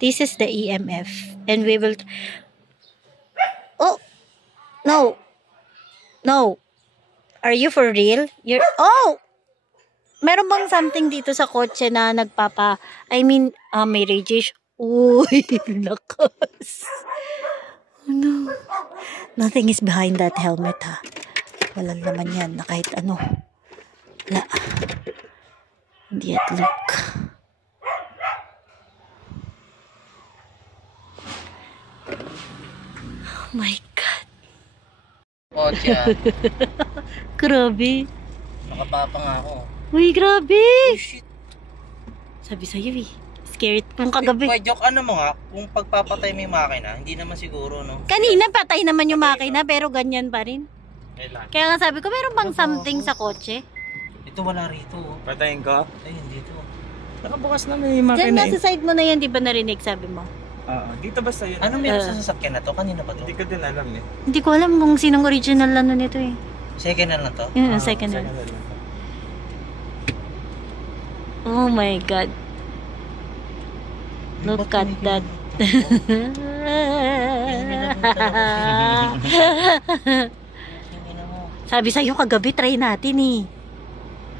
This is the EMF. And we will... Oh! No! No! Are you for real? You're... Oh! Meron bang something dito sa kotse na nagpapa... may radiation. Uy, lakas. Oh, no. Nothing is behind that helmet, ha. Walang naman yan na kahit ano. Wala. Hindi at look. Oh my God. Kotse. Grabe. Nakapapa nga ako. Uy, grabe. Oh, shit. Sabi sa'yo eh. Scared kung kagabi. Joke, ano mo nga, kung pagpapatay mo yung makina, hindi naman siguro, no? Kanina patay naman yung makina pero ganyan pa rin. Kaya nga sabi ko, meron bang something sa kotse? Ito wala rito. Patayin ko? Ayun, dito. Nakabukas naman yung makina. Diyan nasa side mo na yan, di ba narinig sabi mo? Oo, dito basta yun. Ano meron sa sasakyan na to? Kanina pa to? Hindi ko din alam eh. Hindi ko alam kung sinong original ano nito eh. Second hand na to? Second hand. Oh my God. Look at that. Sabi sa'yo kagabi, try natin eh.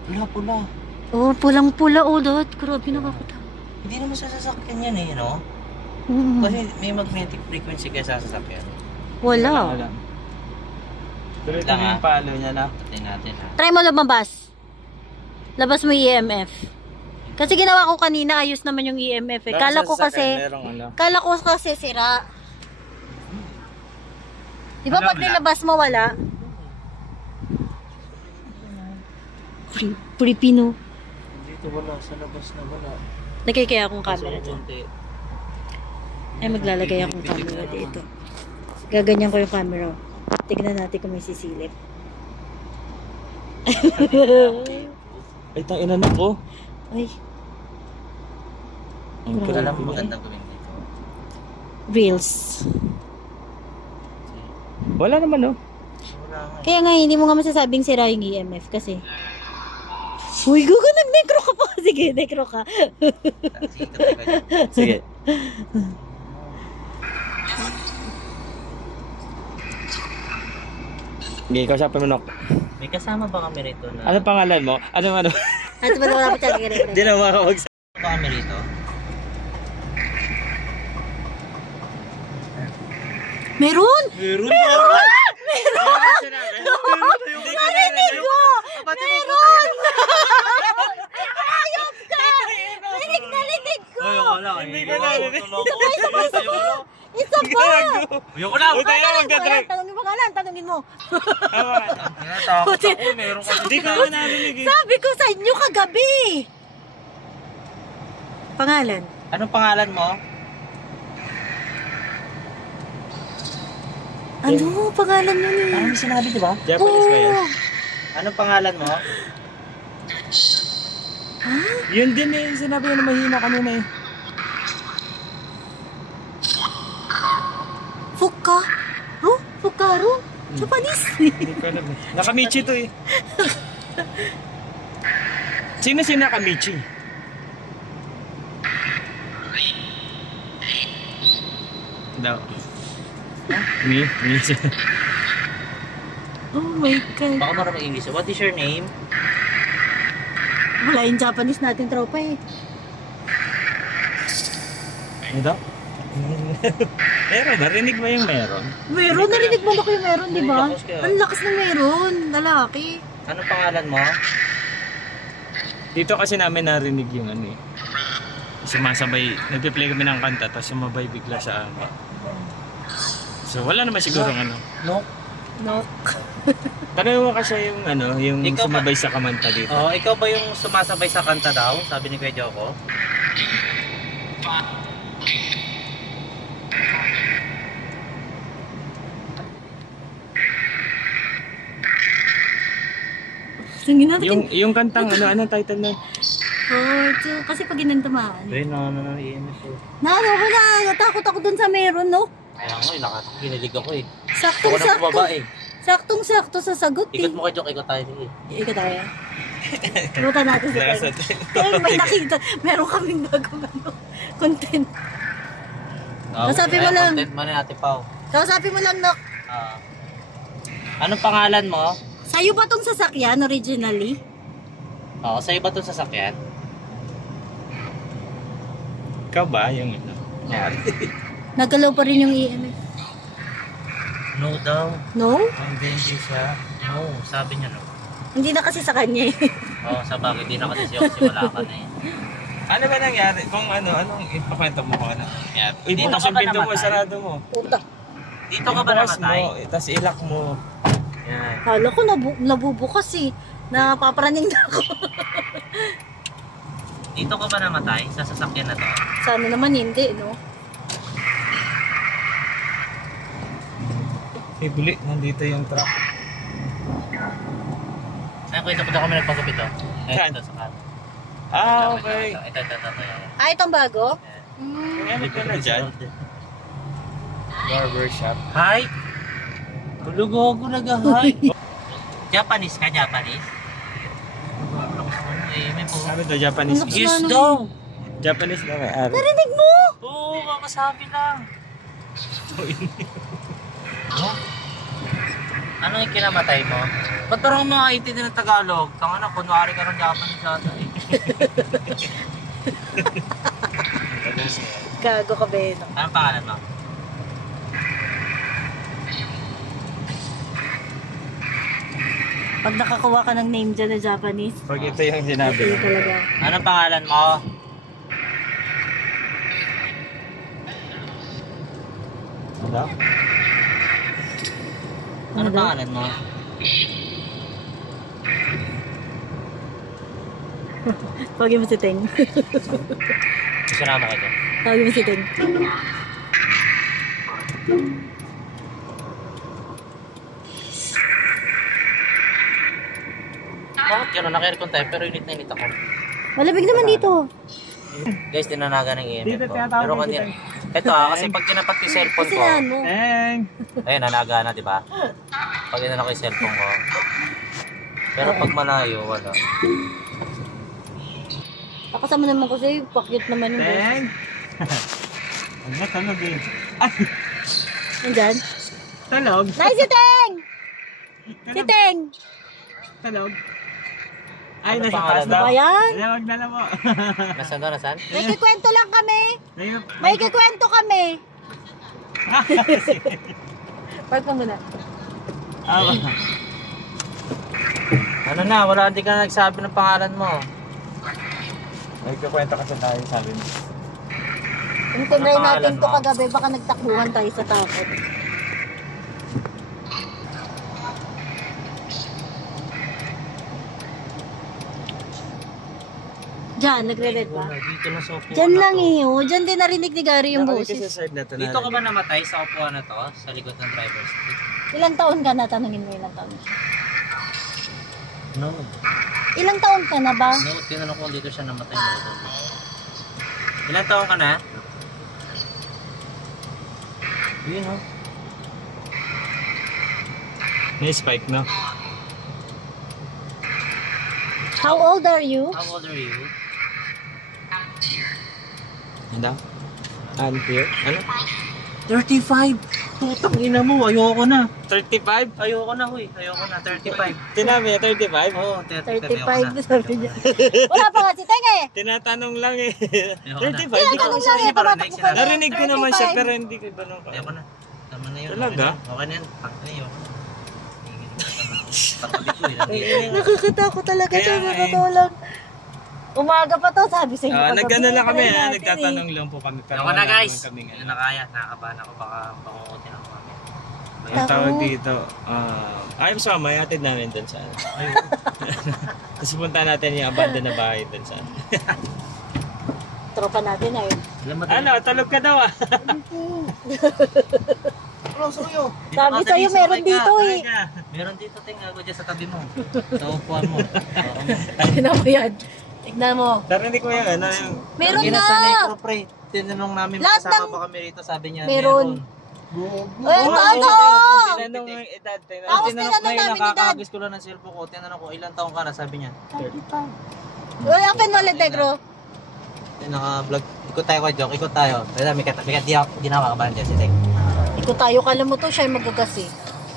Pula-pula. Oh, pulang-pula oh, dot. Grabe nakakatakot. Hindi naman sa sasakyan yan eh, no? Kasi may magnetic frequency kaya sa sasakyan. Wala. Tuloy yung palo niya na. Patay natin ha. Try mo lumabas. Labas mo EMF. Kasi ginawa ko kanina, ayos naman yung EMF eh. Kala ko kasi sira. Di ba pag nilabas mo wala? Filipino. Dito wala, sa labas na wala. Lagay kaya akong camera dyan. Ay, maglalagay akong camera dito. Gaganyan ko yung camera. Tignan natin kung may sisilip. Ay, tanginan ako. Ay. Alam mo magandang gawin dito. Reels. Wala naman oh. Wala nga. Kaya nga, hindi mo nga masasabing sira yung EMF kasi. Uy, gugo, nag-necro ka pa. Sige, necro ka. Sige. Sige, kausapin mo Nok. May kasama ba kami rito na... Ano pangalan mo? Ano? At ba wala pa siya? Hindi na makakapagsabi. Ba kami rito? Meron! Meron! Meron! Narinig ko! Meron! Ayop ka! Narinig ko! Hindi ko narinig. Isa pa! Ayoko na! Tanungin mo. Natakot ako, meron ka. Hindi ko narinig. Sabi ko sa inyo kagabi. Pangalan? Anong pangalan mo? Ano? Pangalan mo niya? Parang may sinabi, di ba? Japanese ba yan? Anong pangalan mo? Yun din eh. Sinabi yun na mahina kanina eh. Fukaro? Fukaro? Japanese? Hindi ko alam eh. Nakamichi to eh. Sino si Nakamichi? Daw. Me? Oh my God. Baka marami English. What is your name? Wala yung Japanese natin tropa eh. Ano daw? Meron, narinig mo yung meron? Meron, narinig mo na kayo meron, di ba? Narinig ako, Ang lakas na meron, lalaki. Anong pangalan mo? Dito kasi namin narinig yung ano eh. Sumasabay, nag-play kami ng kanta tapos sumabay bigla sa amin. So wala naman siguro ano. No. No. Tanong mo kasi yung ano, yung Ikaw sumabay sa kamanta dito. Oh, ikaw ba yung sumasabay sa kanta daw? Sabi ni Kuya Joko. Singin natin. Yung kantang ano, anong title na? Kasi pag inantamaan. EMF ko. Natakot ako dun sa meron, no? Kaya nga, nakakinilig ako eh. Saktong-sakto. Babae. Saktong-sakto sa sagot eh. Ikot mo kay Joko, ikot tayo sige. Ikot tayo. Luta natin sa tayo. Kaya may nakita. Meron kaming bagong content. Kausapin mo lang. Content mo na Ate Pao. Kausapin mo lang, Nok. Anong pangalan mo? Sa'yo ba tong sasakyan originally? Oo, sa'yo ba itong sasakyan? Ikaw ba yung ano? Nagalaw pa rin yung EMF. No daw. No? Hindi siya. No, sabi niya no. Hindi na kasi sa kanya eh. Oo, sa bagay, hindi na kasi siya kasi wala ka na eh. Ano ba nangyari? Kung anong ipakwento mo kung ano nangyari? Uy, Dito bukas ka yung ba pinto mo, namatay? sarado mo. Puta. Dito ka ba Ibukas namatay? mo, tapos ilak mo. Yan. Kala ko nabubukas eh. Napaparaning na ako. Dito ka ba namatay? Sa sasakyan na to? Sana naman hindi, no? Hey, buli, nandito yung truck. Ay, ito kami nagpagupit to. Saan? Ito sa kanan. Ah, okay. Ito. Ah, itong bago? Ano ka na dyan? Barbershop. Hi! Tulugo ako nag-hi. Japanese ka, Japanese? May po. Sabi daw, Japanese. Ano? Yes daw! Japanese na may ari. Narinig mo? Oo, kakasabi lang. Oh? Ano yung kinamatay mo? Ba't parang makakaintindi ng Tagalog? Tanga na, kunwari ka ng Japanese ata eh. Gago ka, Beno. Anong pangalan mo? Pag nakakuha ka ng name dyan na Japanese, Pag ito yung sinabi hindi mo. talaga. Anong pangalan mo? Ano? Anong pangalan mo? Tawagin mo si Teng. Sinama ko dyan. Tawagin mo si Teng. Bakit gano'n? Naka-aircon tayo pero init na init ako. Malamig naman dito. Guys, dinanaga ng EMF Dito, ko. tinatawag Pero mo si kanina, Teng. ito kasi pag kinapat ko yung cellphone Kasi ko, ano? Teng! ayun, nanaga na, di ba? Pag inano ko yung cellphone ko. Pero pag malayo, wala. Nakasama naman kasi, pakyut naman yung boss. Teng! Ang natanog eh. Ay! Nandyan? Talog! Nay, si Teng! Si Teng! Talog! Ay, Ano nasa pangalan taas mo? daw. Ayan. Talawag na lang mo. Nasaan doon, nasaan? May kikwento lang kami. Ayun. May kikwento kami. Park ka muna. Ano na, wala, hindi ka na nagsabi ng pangalan mo. Nagkakwenta kasi tayo, sabi mo. Intintay Ano natin pangalan to mo? kagabi. Baka nagtakbuhan tayo sa takot. Diyan, nagre-red ba? Dito na sa upuan Diyan na lang to. eh. Oh. Diyan din narinig ni Gary yung Kasi boses. sa side na to Dito ka ba namatay sa upuan na to? Sa likod ng driver's seat? Ilang taon ka na? Tanungin mo ilang taon siya. No. Ilang taon ka na ba? No, tinanong ko kung dito siya namatay na ito. Ilan taon ka na? Yun o. May spike, no? How old are you? How old are you? Ano? Here? Ano? 35! Putang ina mo, ayoko na. 35? Ayoko na, huy. Ayoko na, 35. Tinabi niya 35? Oo, 35 sabi niya. Wala pa nga si Teng eh. Tinatanong lang eh. Ayoko na. 35? Di ko Tanong lang eh. Tumatakbo ka na. Narinig ko naman siya pero hindi ko ba nung Ayoko na. Tama na yun. Talaga? Okay na yan. Tama na yun. Patabi ko yun. Nakakatakot talaga siya Kaya sa nga eh. totoo lang. Umaga pa to, sabi sa inyo. Nagano lang kami try ha, natin nagtatanong lang po kami. Pero Ayoko na wala guys. naman kaming Hindi ano. na kaya. Nakakabahan ako. Baka pangungutin ako kami. Ang tawag dito, ayaw sa mamay, atid namin doon sa ano. Tapos punta natin yung abandon na bahay doon sa ano. Tropa natin ay. Ano, talog ka daw ah. Sabi sa'yo meron dito eh. Meron dito, tingnan ko dyan sa tabi mo. Sa upuan mo. Oo. Tignan mo yan. Tignan mo. Narinig mo yung ano, yung... Meron Ina na! sa necro, pre. Tinanong namin Lahat kasama ng- ba kami rito, sabi niya Meron. Ay, ito, ito! Tinanong mo yung edad, Tapos Tinanong tinanong ko namin ni Dad. nakakagis ko lang ng cellphone ko. Tinanong ko, ilang taon ka na, sabi niya. Uy, open mo ulit, Tegro. Naka-vlog. Ikot tayo kay Joke, ikot tayo. Kaya may ginawa ka ba dyan si Tek? Ikot tayo, kala mo to, siya yung magagas eh.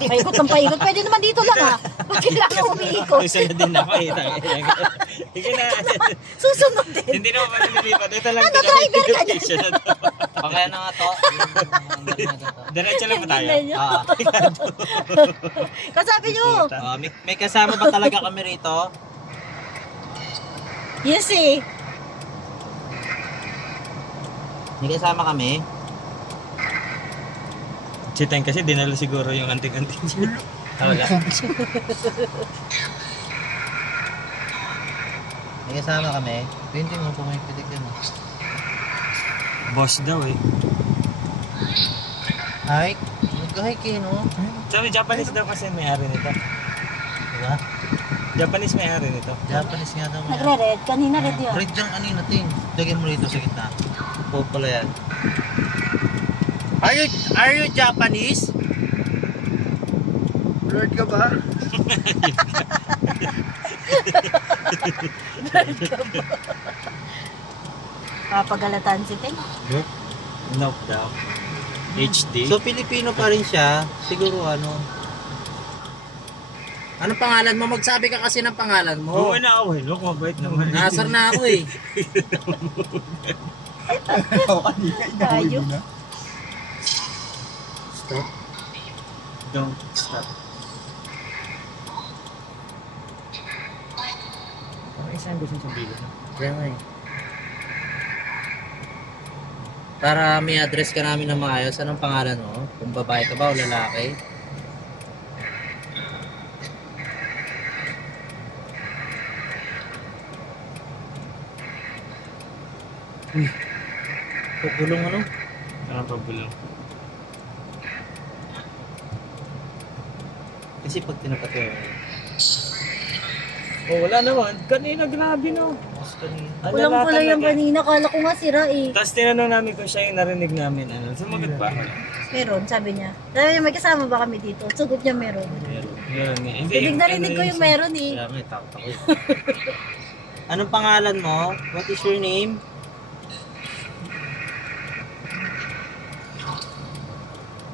Paikot ng paikot. Pwede naman dito lang ha. Ba't kailangan umiikot? Isa na din ako eh. Sige na. Susunod din. Hindi na ako manililipat. Ito lang. Ano, driver ka dyan? Siya na to. Pakaya na nga to. Diretso lang ba tayo? Tingnan nyo. Kasabi nyo. May kasama ba talaga kami rito? Yes eh. May kasama kami? Si Teng kasi dinala siguro yung anting-anting siya. Wala. May kasama kami? Hindi mo pumipitik yan. Boss daw eh. Hi? Nag-hi kayo, no? Sabi Japanese daw kasi may-ari nito. Diba? Japanese may-ari nito. Japanese nga daw. Nagre-red. Kanina red yun. Red yung kanina, ting. Lagyan mo rito sa gitna. Po pala yan. Are you Japanese? Lord ka ba? Papagalatan si Teng. Nope daw. HD. So, Pilipino pa rin siya. Siguro ano. Anong pangalan mo? Magsabi ka kasi ng pangalan mo. Oo na ako eh. Look, mabait naman. Nasar na ako eh. Tayo. Stop. Don't stop. Parang isang gusto sa bilo. Kaya nga eh. Para may address ka namin na maayos, anong pangalan mo? Kung babae ka ba o lalaki? Pagulong ano? Parang pabulong. Kasi pag tinapatay Oh, wala naman. Kanina grabe no. mas kanina. Kulang pula yung kanina. Kala ko nga sira eh. Tapos tinanong namin kung siya yung narinig namin. Ano, sumagot ba? Meron, sabi niya. Sabi niya, may kasama ba kami dito? Sugot niya meron. Meron nga. Hindi, Tinig narinig ko yung meron eh. Kaya nga, takot ako eh. Anong pangalan mo? What is your name?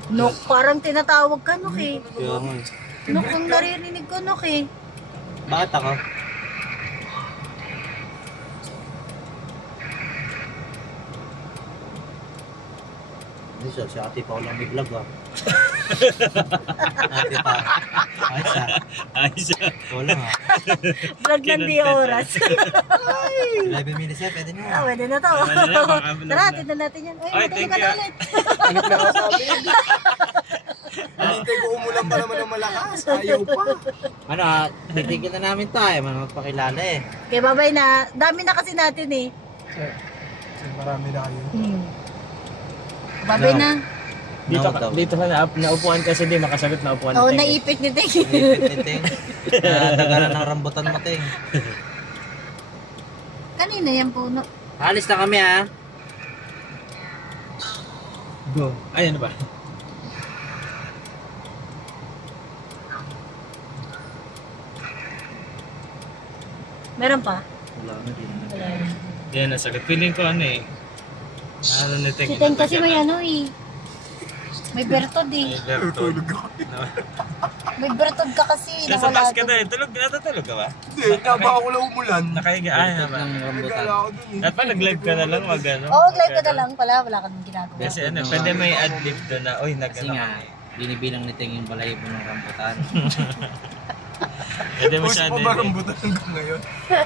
Nok, parang tinatawag ka, Nok eh. Kaya nga eh. Nok, ang naririnig ko, Nok eh. Bakit ako? Hindi siya, si ate pa lang may vlog ah. Ate pa. Ayos ah. Ayos siya. Wala ah. Vlog ng di oras. 11 minutes yan, pwede na. Ah, pwede na to. Pwede na, makablog Tara, na. tignan natin yan. Uy, Ay, matulog thank ka na you. ulit. Anak na ako sa amin. Hinintay ko umulan pa naman ng malakas. Ayaw pa. Ano ah, titigil na namin tayo. Magpakilala eh. Okay, bye-bye na. Dami na kasi natin eh. Sir, marami na kayo. Bye-bye No. na. Dito, No daw. dito ka naupuan kasi di makasagot na upuan. Oo, Ting. naipit ni Ting. Ting. Dagalan ng rambutan mo, Ting. Kanina yan puno. Alis na kami ah. Go. Ay, ano ba? Meron pa? Wala na din. Wala. Yan, nasagot. Feeling ko ano eh. Ano ni Teng? Si Ting kasi may ano eh. May bertod eh. Ay, laptop. May bertod ka kasi. Nasa taas ka na eh. Tulog, natutulog ka ba? Hindi, taba ako lang umulan. Nakahiga. Ay, Ng ba? rambutan. Nagala ako dun eh. Dapat pa nag-live ka na lang, wag ano? Oo, live ka na lang pala. Wala kang ginagawa. Kasi ano, pwede may ad-lib doon na, uy, Kasi nag-ano nga, kami. binibilang ni Ting yung balahibo ng rambutan. Pwede mo Push siya mo din ba eh. rambutan hanggang ngayon?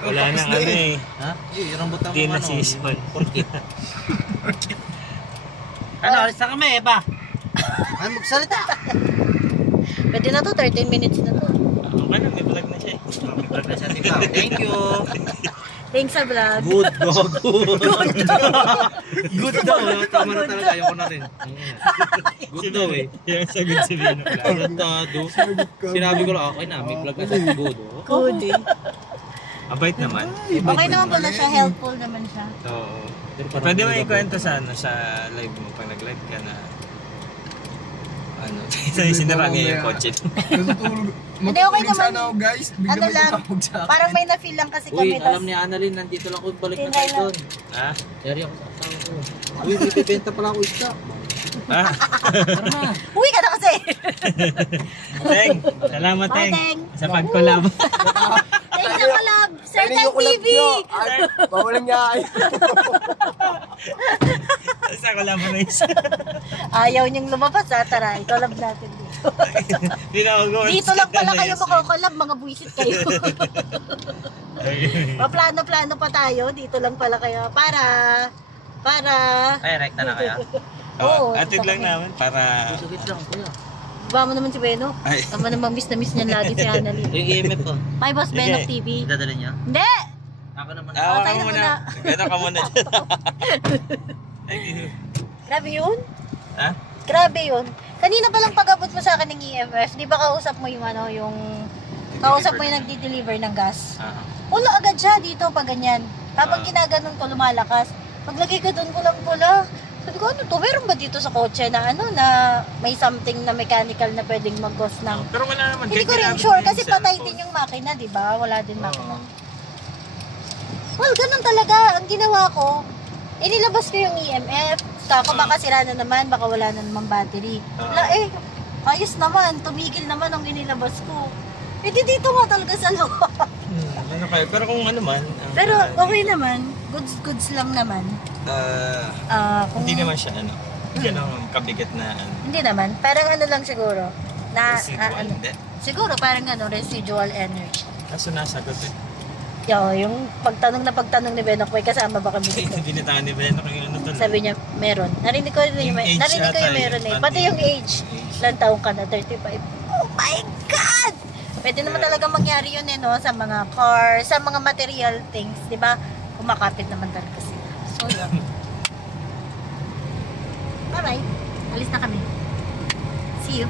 Wala nang ano eh. Ha? Yung rambutan mo Di na ano? season. Porkit. Ano, alis na kami, Eba. Ano, magsalita. Pwede na to, 13 minutes na to. Okay na, may vlog na siya eh. May vlog na siya, diba? Thank you. Thanks sa vlog. Good, good. Good daw. Tama na talaga, ayoko na rin. Good daw eh. Yung sagot si Vino pala. Tarantado. Sinabi ko lang, okay na, may vlog na siya. Good. Oh. Good eh. Abait naman. Okay naman pala siya, helpful naman siya. Oo. Pero parang Pwede mo good ikwento sa ano, sa live mo pag nag-live ka na Ano, sinira niya yung kotse. Natutulog. Hindi, okay Matutulog naman. sana ako guys. Bigla Ano may lang, tumawag sa akin. parang may na-feel lang kasi Uy, kami. alam ni Annalyn, nandito lang ako, balik na tayo doon. Ha? Yari ako sa asawa ko. Uy, may bibenta pala ako isda. Ha? Tara na. Uwi ka na kasi! Teng, salamat Bye, Teng. Teng. Sa pag-collab. Thanks sa collab! Sir Tangin Tang yung kulab TV! nyo. Ay, bawalan niya ay. Sa collab mo na isa. Ayaw niyang lumabas ha, tara, collab natin dito. Hindi na ako gawin. Dito lang pala kayo makakollab, mga buwisit kayo. Paplano-plano pa tayo, dito lang pala kayo para Ay, rekta na kaya? Oo, Atid dito lang kami. naman para... Susugit lang, kuya. Ba mo naman si Beno? Ay. Tama namang miss na miss niyan lagi si Annalyn. Yung EMF ko. My boss Sige. Beno TV. Dadalhin niya? Hindi! Ako naman. Ah, tayo wala na muna. Gano'n ka muna dyan. Thank you. Grabe yun. Ha? Grabe yun. Kanina pa lang pag-abot mo sa akin ng EMF, di ba kausap mo yung ano, yung... Kausap mo yung nagdi-deliver ng gas. Ah. Pula agad siya dito pag ganyan. Habang Ah. ginaganon ko, lumalakas. Paglagay ko doon, pulang-pula. Sabi ko, ano to? Meron ba dito sa kotse na ano, na may something na mechanical na pwedeng mag-cause ng... Pero wala naman. Hindi Kahit ko rin ginamit sure mo yung kasi patay cellphone. din yung makina, di ba? Wala din makina. Oo. Well, ganun talaga. Ang ginawa ko, inilabas ko yung EMF. Kako baka sira na naman, baka wala na naman battery. Wala eh. Ayos naman, tumigil naman ang inilabas ko. Eh di dito nga talaga sa loob. Ano kayo? Pero kung ano man. Pero okay naman. Goods lang naman. Kung, Hindi naman siya ano. Ganong kabigat na ano. Hindi naman. Parang ano lang siguro. Na, Residual, ano, hindi. siguro parang ano, residual energy. Kaso nasagot eh. Yung pagtanong ni Benok, may kasama ba kami Ay, dito? binitaan ni Beno kung ano to. Sabi niya, meron. Narinig ko rin Yung age narinig ko yata yung meron eh. eh. Pati yung age. Ilang taong ka na? 35. Oh my God! Pwede naman talaga mangyari yun eh, no? Sa mga cars, sa mga material things, di ba? Kumakapit naman talaga sila. So, yun. Bye-bye. Alis na kami. See you.